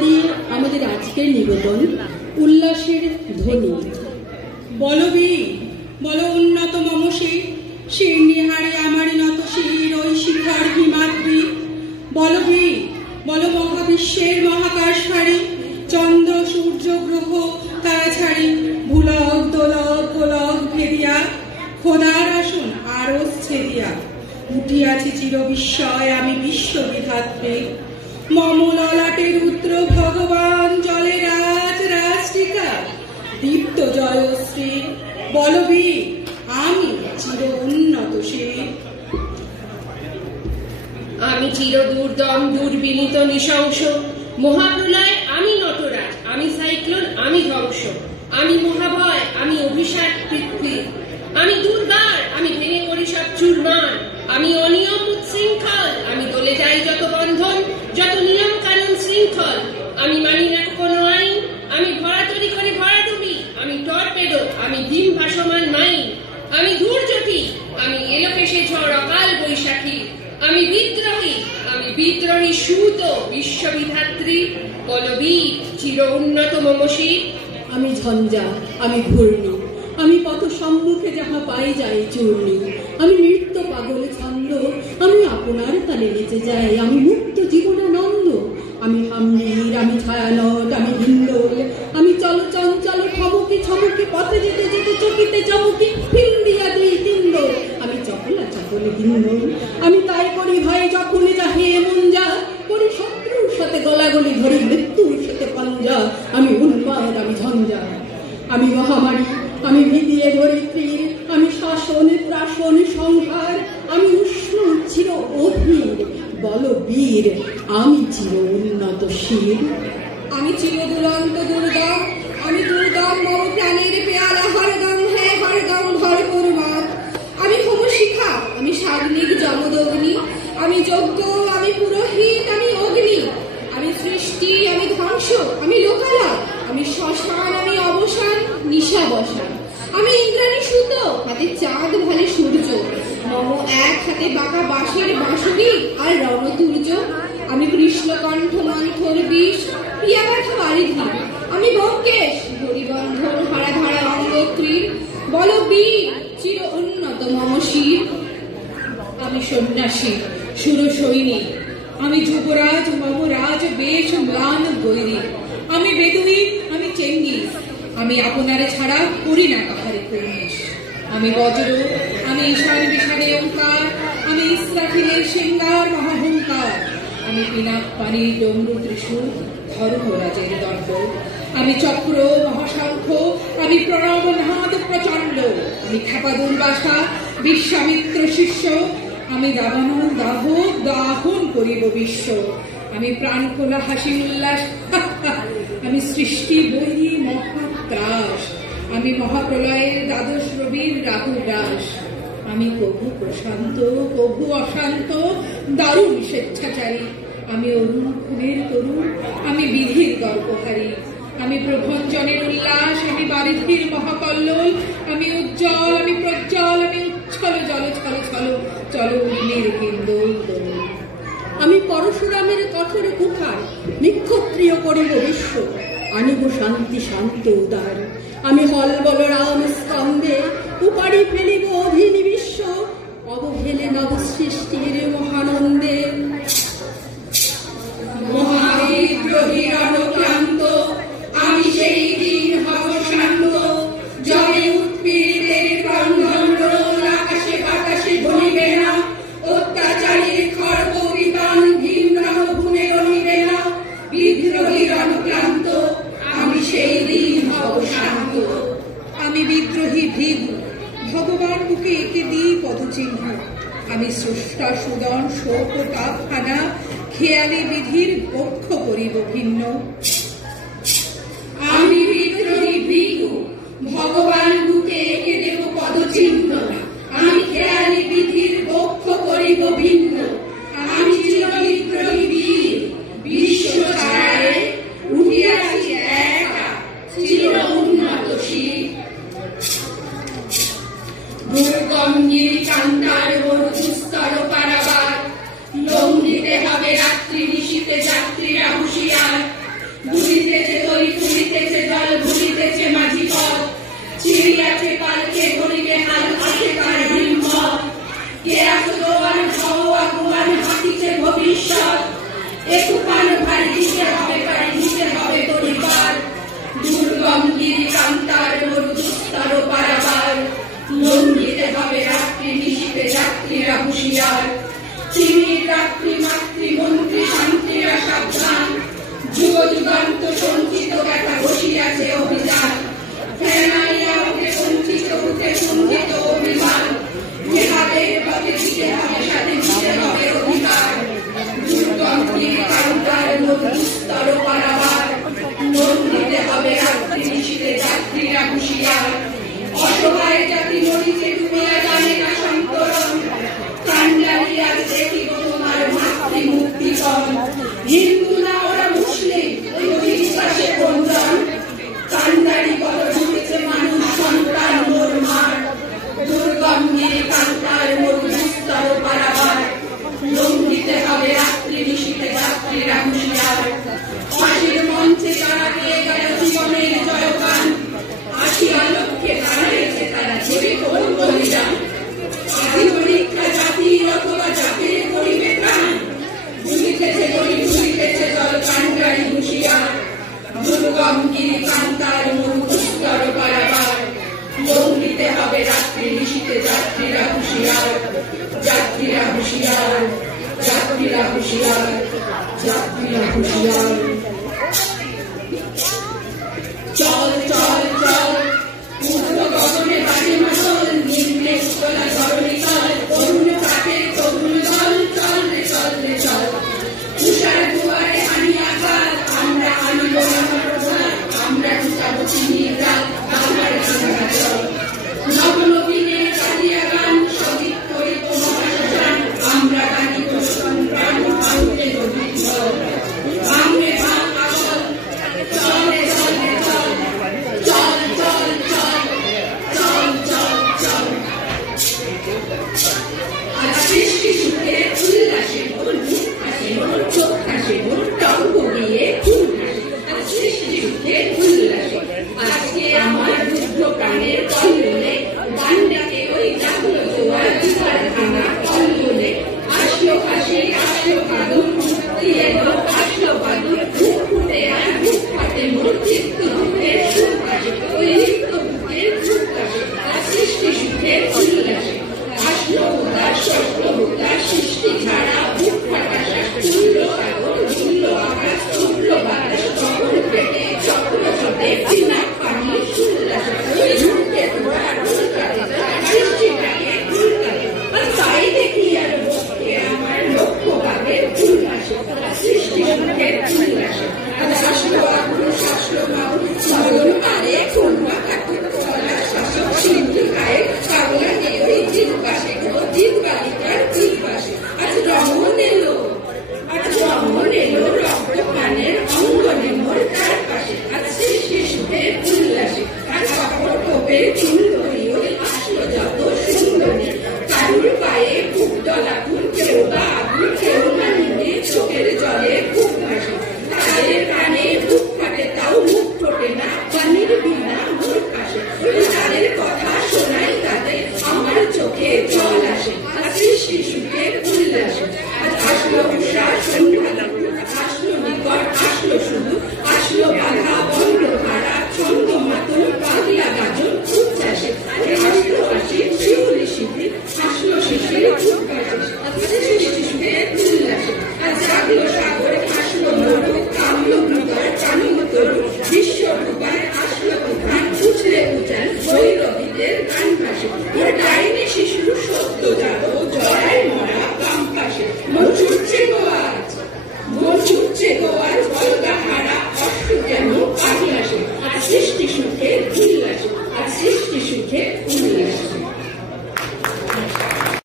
দিয়ে আমাদের আজকের নিবেদন উল্লাসের ধ্বনি। বলো বীর, বলো উন্নত মমশী, শির নিহারে আমার নত শির ওই শিখার হিমাদ্রি। বলো বীর, বলো মহাবিশ্বের মহাকাশ হারি, চন্দ্র সূর্য গ্রহ তারা ছাড়ি, ভুলক দোলক গোলক ভেদিয়া, খোদার আসন আরস ছেদিয়া উঠিয়াছি চির বিস্ময় আমি বিশ্ববিধাত্রী। মম ললাটে রুদ্র ভগবান জলে রাজ রাজটিকা দীপ্ত জয়শ্রী। বলবি আমি চির উন্নত শির, আমি চির দুর্দম দুর্বিনীত নৃশংস মহাপ্রলয়, আমি নটরাজ, আমি সাইক্লোন, আমি ধ্বংস, আমি মহাভয়, আমি অভিশাপ পৃথ্বী, আমি দুর্বার, আমি ভেঙে করি সব চুরমার, আমি অনিয়ম উচ্ছৃঙ্খল, আমি দলে যাই যত বন্ধন, যত নিয়ম কানুন শৃঙ্খল, আমি মানি না কোনো আইন, আমি ভরাতরি করে ভরাডুবি, আমি টর্পেডো, আমি ডিম ভাসমান মাইন, আমি ধূর্যটি, আমি এলোকেশে ঝড় অকাল বৈশাখী, আমি বিদ্রোহী, আমি বিদ্রোহী সুত বিশ্ববিধাত্রী। বলবি চির উন্নত মমশী, আমি ঝঞ্ঝা, আমি ঘূর্ণি, আমি পথ সম্মুখে যাহা পাই যাই চূর্ণি, আমি নৃত্য পাগল ছন্দ, আমি আপনার তালে নেচে যাই, আমি মুক্ত জীবনানন্দ, আমি হামনির, আমি ছায়ানট, আমি হিন্দোল, আমি চল চঞ্চল খবকি ছবকি পথে যেতে যেতে চকিতে চমকি ফিন দিয়া দুই তিন্দ, আমি চপলা চপলে হিন্দোল, আমি তাই করি ভাই যখন যাহে এমন যা করি শত্রুর সাথে গলাগলি ধরি মৃত্যুর সাথে পাঞ্জা, আমি উন্মাদ, আমি ঝঞ্ঝা, আমি মহামারী, আমি ভিদিয়ে ধরিত্রীর, আমি শাসন প্রাসন সংহার, আমি উষ্ণ চির অধীর। বল বীর আমি চির উন্নত শির, আমি চির দুরন্ত দুর্গম, আমি দুর্গম মম প্রাণের পেয়ালা হরদম হ্যাঁ হরদম ভরপুর মত, আমি হোম শিখা, আমি সাগ্নিক যমদগ্নি, আমি যজ্ঞ, আমি পুরোহিত, আমি অগ্নি, আমি সৃষ্টি, আমি ধ্বংস, আমি লোকালা, আমি শ্মশান, আমি অবসান নিশাবসান, আমি ইন্দ্রাণী সুত, হাতে চাঁদ ভালে সূর্য, মম এক হাতে বাঁকা বাঁশের বাঁশরি আর রণতুর্য, আমি কৃষ্ণকণ্ঠ মন্থর বিষ প্রিয়াগাথা বারিধি, আমি ব্যোমকেশ হরিবন্ধন হারাধারা অঙ্গত্রীর। বল বীর চির উন্নত মম শির, আমি সন্ন্যাসী সুর সৈনিক, আমি যুবরাজ মম রাজ বেশ ম্লান বৈরী, আমি বেদুইন, আমি চেঙ্গিস, আমি আপনারে ছাড়া করি না কাহারে কুর্নিশ, আমি বজ্র, আমি ঈশান বিষাণে ওঙ্কার, আমি ইসরাফিলের সিঙ্গার মহাহংকার, আমি পিনাক পানির ডমরু ত্রিশূল ধর্মরাজের দণ্ড, আমি চক্র মহাশঙ্খ, আমি প্রণবনাদ প্রচণ্ড, আমি খ্যাপা দুর্বাসা বিশ্বামিত্র শিষ্য, আমি দাবানল দাহ দাহন করিব বিশ্ব, আমি প্রাণখোলা হাসি উল্লাস আমি সৃষ্টি বৈরী মহাত্রাস, আমি মহাপ্রলয়ের দ্বাদশ রবির রাহুল দাস, আমি কভু প্রশান্ত কভু অশান্ত দারুণ স্বেচ্ছাচারী, আমি অরুণ খুনের তরুণ, আমি বিধির গর্বহারী, আমি প্রভঞ্জনের উল্লাস, আমি বারিধির মহাকল্লোল, আমি উজ্জ্বল, আমি প্রজ্জ্বল, আমি উচ্ছল জল ছল ছল চল অগ্নির হিন্দোল দোল, আমি পরশুরামের কঠোর কুঠার নিক্ষত্রিয় করিব বিশ্ব, আনিব শান্তি শান্ত উদার, আমি হল বলরাম স্কন্দে উপাড়ি ফেলিব অধীন বিশ্ব, অবহেলে নব সৃষ্টির মহানন্দে। মহাবিদ্রোহী রণক্লান্ত, আমি সেই দিন হব শান্ত, জলে উৎপীড়িতের ক্রন্দন রোল আকাশে বাতাসে বলিবে না, অত্যাচারীর খড়গ বিতান ভীম রণভূমে রহিবে না, বিদ্রোহী রণক্লান্ত, আমি সেই দিন হব শান্ত। আমি বিদ্রোহী ভীম, ভগবান মুখে এঁকে দিই পদচিহ্ন, আমি স্রষ্টা সুদন শোক ও তাপখানা খেয়ালি বিধির পক্ষ করিব ভিন্ন, আমি বিদ্রোহী ভীতু, ভগবান বুকে এঁকে দেব পদচিহ্ন, আমি খেয়ালি বিধির পক্ষ করিব ভিন্ন, আমি চির বিদ্রোহী বীর, বিশ্ব ছাড়ায় উঠিয়াছি একা চির উন্নত শির। দুর্গম গিরি কান্তার দুস্তর পারাবার, লঙ্ঘিতে হবে রাত্রি নিশীতে যাত্রীরা হুঁশিয়ার, ফিরিয়াছে কালকে গরিবে হাল আছে কার হিম্মত কে এত দোয়ান খাও আগুয়ান হাতিছে ভবিষ্যৎ একটু পান ভারী দিতে হবে পারি দিতে হবে পরিবার দুর্গম গিরি কান্তার মরু দুস্তর পারাবার মন দিতে হবে রাত্রি নিশীতে যাত্রীরা হুঁশিয়ার চিনির রাত্রি মাতৃমন্ত্রী শান্তিরা সাবধান যুগ যুগান্ত সঞ্চিত ব্যথা বসিয়াছে অভিযান ফেরাইয়া ওকে সঞ্চিত উঠে সঞ্চিত অভিমান যেভাবে পথে দিতে হবে সাথে দিতে হবে অধিকার দুর্গম গিরি কান্তার মরু দুস্তর পারাবার মন দিতে হবে রাত্রি নিশীতে যাত্রীরা হুঁশিয়ার অসহায় জাতি মরিতে ডুবিয়া জানে না সন্তরণ কান্ডারি আজ দেখিব তোমার মাতৃ মুক্তিকণ হিন্দু না ওরা মুসলিম ওই বিশ্বাসে বন্ধন কান্ডারি বল ঢুকেছে মানুষ সন্তান মোর মার দুর্গম গিরি কান্তার মরু দুস্তর পারাবার লোন দিতে হবে রাত্রি নিশীতে যাত্রীরা হুঁশিয়ার ফাঁসির মঞ্চে তারা দিয়ে গেল জীবনের জয়গান আসিয়া লক্ষ্যে দাঁড়িয়েছে তারা ছেড়ে কোন বলিদান আদি পরীক্ষা জাতির অথবা জাতির করিবে প্রাণ ভুলিতেছে গরি ভুলিতেছে দল কান্ডারি হুঁশিয়ার দুর্গম গিরি কান্তার মরু দুস্তর পারাবার লোন দিতে হবে রাত্রি নিশীতে যাত্রীরা হুঁশিয়ার যাত্রীরা হুঁশিয়ার যাত্রীরা হুঁশিয়ার যাত্রীরা হুঁশিয়ার চল চল চল উর্ধ গগনে বাজে মাদল নিম্নে উত্তলা ধরণী তল তরুণ কাঠে তরুণ দল চল রে চল রে চল তুষার দুয়ারে আনি আঘাত আমরা আনিব না প্রভাত আমরা টুটাবো চিনির রাত আমার রান্না চল নবনবীনে কালিয়া গান সঙ্গীত করিব মহাশ্মশান আমরা গানিব সংগ্রাম ভাঙবে নদীর জল ভাঙবে ভাঙ আসল চল রে চল রে চল চল চল চল চল চল চল আজ সৃষ্টি সুখে উল্লাসে মোর মুখ হাসে মোর চোখ হাসে মোর টঙ্গ গিয়ে ফুল হাসে আজ সৃষ্টি সুখে উল্লাসে আজকে আমার বুদ্ধ প্রাণের কল্লোলে গান ডাকে ওই ডাকলো জোয়ার দুয়ার ভাঙা কল্লোলে আসলো হাসি আসলো কাদুর মুক্তি এলো আসলো বাদুর বুক ফুটে আর বুক ফাটে মোর চিত্ত বুকের সুখ আসে ওই নিত্য বুকের সুখ আসে আর সৃষ্টি সুখের উল্লাসে আসলো উদাস সস্লো উদাস সৃষ্টি ছাড়া বুক ফাটা শ্বাস তুললো সাগর ঝুললো আকাশ ছুটলো বাতাস চক্র পেটে চক্র চটে পিনাক পানি উল্লাসে ওই ঝুঁকে তোমার উল্কাতে সৃষ্টিটাকে উল্কাতে আর তাই দেখি আর বসে আমার লক্ষ্য ভাবে উল্লাসে সৃষ্টি সুখের উল্লাসে আজ আসলো আগুন শাসলো বাবু সরল আরে খুলনা কাটু কলা শাসক সিন্ধু গায়ে কাগলা দিয়ে ওই জিদ পাশে জিদ বালিকার দুই পাশে আজ রমন এলো রক্ত প্রাণের অঙ্গনে মোর তার পাশে আজ সৃষ্টি সুখের উল্লাসে আজ কাপড় কোপের চুন্দরী ওই আসলো যত সুন্দরী কারুর পায়ে বুক ডলা ফুল কেউ বা আগুন কেউ না নিয়ে চোখের জলে বুক ভাসে তাদের প্রাণে বুক ফাটে তাও মুখ ফোটে না পানির বিনা মোর পাশে তাদের কথা শোনাই তাদের আমার চোখে জল আসে আর সৃষ্টি সুখের উল্লাসে আজ আসলো উষা সন্ধ্যা আসলো নিকট আসলো শুধু আসলো বাধা বন্ধ ধারা ছন্দ মাতন পাগলা গাজন উচ্ছ্বাসে আসলো আসি শিউলি শিবির আসলো শিশির উদ্ভাসে আজ সৃষ্টি সুখের